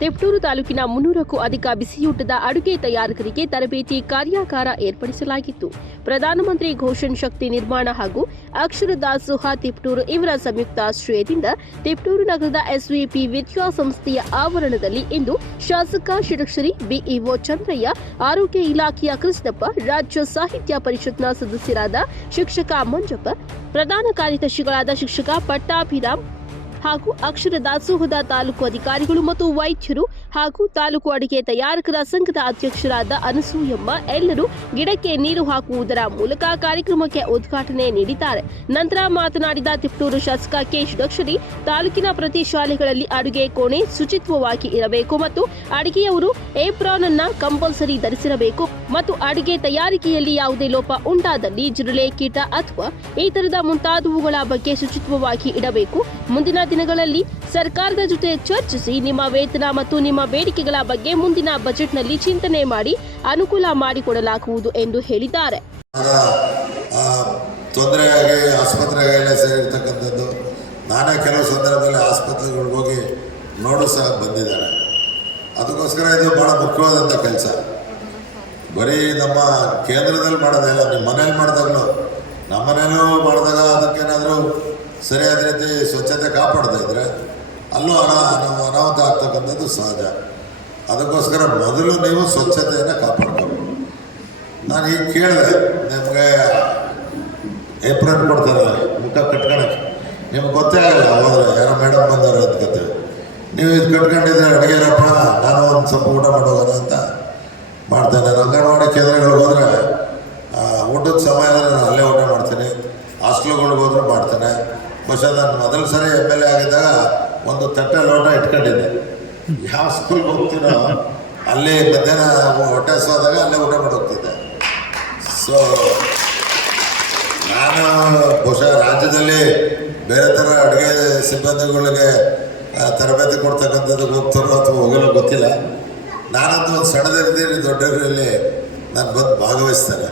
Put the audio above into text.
ತಿಪಟೂರು ತಾಲೂಕಿನ 300ಕ್ಕೂ ಅಧಿಕ ಬಿಸಿಯೂಟದ ಅಡುಗೆ ತಯಾರಕರಿಗೆ ತರಬೇತಿ ಕಾರ್ಯಾಗಾರ ಏರ್ಪಡಿಸಲಾಗಿತ್ತು. ಪ್ರಧಾನಮಂತ್ರಿ ಘೋಷಣ್ ಶಕ್ತಿ ನಿರ್ಮಾಣ ಹಾಗೂ ಅಕ್ಷರ ದಾಸೋಹ ತಿಪಟೂರು ಇವರ ಸಂಯುಕ್ತಾಶ್ರಯದಿಂದ ತಿಪಟೂರು ನಗರದ ಎಸ್ವಿಪಿ ವಿದ್ಯಾಸಂಸ್ಥೆಯ ಆವರಣದಲ್ಲಿ ಇಂದು ಶಾಸಕ ಷಡಕ್ಷರಿ ಬಿಇಒ ಚಂದ್ರಯ್ಯ, ಆರೋಗ್ಯ ಇಲಾಖೆಯ ಕೃಷ್ಣಪ್ಪ, ರಾಜ್ಯ ಸಾಹಿತ್ಯ ಪರಿಷತ್ನ ಸದಸ್ಯರಾದ ಶಿಕ್ಷಕ ಮಂಜಪ್ಪ, ಪ್ರಧಾನ ಕಾರ್ಯದರ್ಶಿಗಳಾದ ಶಿಕ್ಷಕ ಪಟ್ಟಾಭಿರಾಮ್ ಹಾಗೂ ಅಕ್ಷರ ದಾಸೋಹದ ತಾಲೂಕು ಅಧಿಕಾರಿಗಳು ಮತ್ತು ವೈದ್ಯರು ಹಾಗೂ ತಾಲೂಕು ಅಡಿಗೆ ತಯಾರಕರ ಸಂಘದ ಅಧ್ಯಕ್ಷರಾದ ಅನಸೂಯಮ್ಮ ಎಲ್ಲರೂ ಗಿಡಕ್ಕೆ ನೀರು ಹಾಕುವುದರ ಮೂಲಕ ಕಾರ್ಯಕ್ರಮಕ್ಕೆ ಉದ್ಘಾಟನೆ ನೀಡಿದ್ದಾರೆ. ನಂತರ ಮಾತನಾಡಿದ ತಿಪಟೂರು ಶಾಸಕ ಕೆ ಷಡಕ್ಷರಿ, ತಾಲೂಕಿನ ಪ್ರತಿ ಶಾಲೆಗಳಲ್ಲಿ ಅಡುಗೆ ಕೋಣೆ ಶುಚಿತ್ವವಾಗಿ ಇರಬೇಕು ಮತ್ತು ಅಡಿಗೆಯವರು ಏಪ್ರಾನ್ ಅನ್ನ ಕಂಪಲ್ಸರಿ ಧರಿಸಿರಬೇಕು ಮತ್ತು ಅಡುಗೆ ತಯಾರಿಕೆಯಲ್ಲಿ ಯಾವುದೇ ಲೋಪ ಉಂಟಾದಲ್ಲಿ ಜಿರಳೆ, ಕೀಟ ಅಥವಾ ಈ ತರದ ಮುಂತಾದವುಗಳ ಬಗ್ಗೆ ಶುಚಿತ್ವವಾಗಿ ಇಡಬೇಕು. ಮುಂದಿನ ದಿನಗಳಲ್ಲಿ ಸರ್ಕಾರದ ಜೊತೆ ಚರ್ಚಿಸಿ ನಿಮ್ಮ ವೇತನ ಮತ್ತು ನಿಮ್ಮ ಬೇಡಿಕೆಗಳ ಬಗ್ಗೆ ಮುಂದಿನ ಬಜೆಟ್ನಲ್ಲಿ ಚಿಂತನೆ ಮಾಡಿ ಅನುಕೂಲ ಮಾಡಿಕೊಡಲಾಗುವುದು ಎಂದು ಹೇಳಿದ್ದಾರೆ. ತೊಂದರೆಯಾಗಿ ಆಸ್ಪತ್ರೆಗೆಲ್ಲ ಸೇರಿರ್ತಕ್ಕಂಥದ್ದು, ನಾನೇ ಕೆಲವು ಸಂದರ್ಭದಲ್ಲಿ ಆಸ್ಪತ್ರೆಗಳಿಗೆ ಹೋಗಿ ನೋಡು ಸಹ ಬಂದಿದ್ದಾರೆ. ಅದಕ್ಕೋಸ್ಕರ ಇದು ಭಾಳ ಮುಖ್ಯವಾದಂಥ ಕೆಲಸ. ಬರೀ ನಮ್ಮ ಕೇಂದ್ರದಲ್ಲಿ ಮಾಡೋದಿಲ್ಲ, ನಿಮ್ಮ ಮನೇಲಿ ಮಾಡಿದಾಗಲೂ, ನಮ್ಮ ಮನೇಲೂ ಮಾಡಿದಾಗ ಅದಕ್ಕೇನಾದರೂ ಸರಿಯಾದ ರೀತಿ ಸ್ವಚ್ಛತೆ ಕಾಪಾಡ್ತಾ ಇದ್ರೆ ಅಲ್ಲೂ ಅನಾಹುತ ಆಗ್ತಕ್ಕಂಥದ್ದು ಸಹಜ. ಅದಕ್ಕೋಸ್ಕರ ಮೊದಲು ನೀವು ಸ್ವಚ್ಛತೆಯನ್ನು ಕಾಪಾಡ್ಕೋಬೇಕು. ನಾನು ಈಗ ಕೇಳಿದೆ, ನಿಮಗೆ ಏಪ್ರಿಲ್ ಕೊಡ್ತಾರಲ್ಲ ಮುಖ ಕಟ್ಕೊಳಕ್ಕೆ, ನಿಮ್ಗೆ ಗೊತ್ತೇ ಆಗಲ್ಲ ಹೋದ್ರೆ ಯಾರೋ ಮೇಡಮ್ ಬಂದವರು ಅಂತ ಕತ್ತೀವಿ. ನೀವು ಇದು ಕಟ್ಕೊಂಡಿದ್ರೆ ಅಡುಗೆರಪ್ಪ ನಾನು ಒಂದು ಸ್ವಲ್ಪ ಊಟ ಮಾಡೋಗೋಣ ಅಂತ ಮಾಡ್ತೇನೆ. ಅಂಗನವಾಡಿ ಕೇಂದ್ರಗಳಿಗೆ ಹೋದರೆ ಊಟದ ಸಮಯದಲ್ಲಿ ನಾನು ಅಲ್ಲೇ ಊಟ ಮಾಡ್ತೀನಿ, ಹಾಸ್ಟೆಲ್ಗಳಿಗೆ ಹೋದ್ರೂ ಮಾಡ್ತೇನೆ. ಬಹುಶಃ ನಾನು ಮೊದಲ ಸರಿ MLA ಆಗಿದ್ದಾಗ ಒಂದು ತಟ್ಟೆ ಲೋಟ ಇಟ್ಕೊಂಡಿದ್ದೆ. ಯಾವ ಸ್ಕೂಲ್ಗೆ ಹೋಗ್ತೀನೋ ಅಲ್ಲಿ ಮಧ್ಯಾಹ್ನ ಹೊಟ್ಟೆ ಹಸಿವಾದಾಗ ಅಲ್ಲೇ ಊಟ ಮಾಡಿ ಹೋಗ್ತಿದ್ದೆ. ಸೊ ನಾನು ಬಹುಶಃ ರಾಜ್ಯದಲ್ಲಿ ಬೇರೆ ಥರ ಅಡುಗೆ ಸಿಬ್ಬಂದಿಗಳಿಗೆ ತರಬೇತಿ ಕೊಡ್ತಕ್ಕಂಥದ್ದು ಹೋಗ್ತಾರೋ ಅಥವಾ ಹೋಗಲು ಗೊತ್ತಿಲ್ಲ. ನಾನಂತೂ ಒಂದು ಸಣ್ಣದಿರ್ತೀನಿ ದೊಡ್ಡವರಲ್ಲಿ ನಾನು ಬಂದು ಭಾಗವಹಿಸ್ತೇನೆ.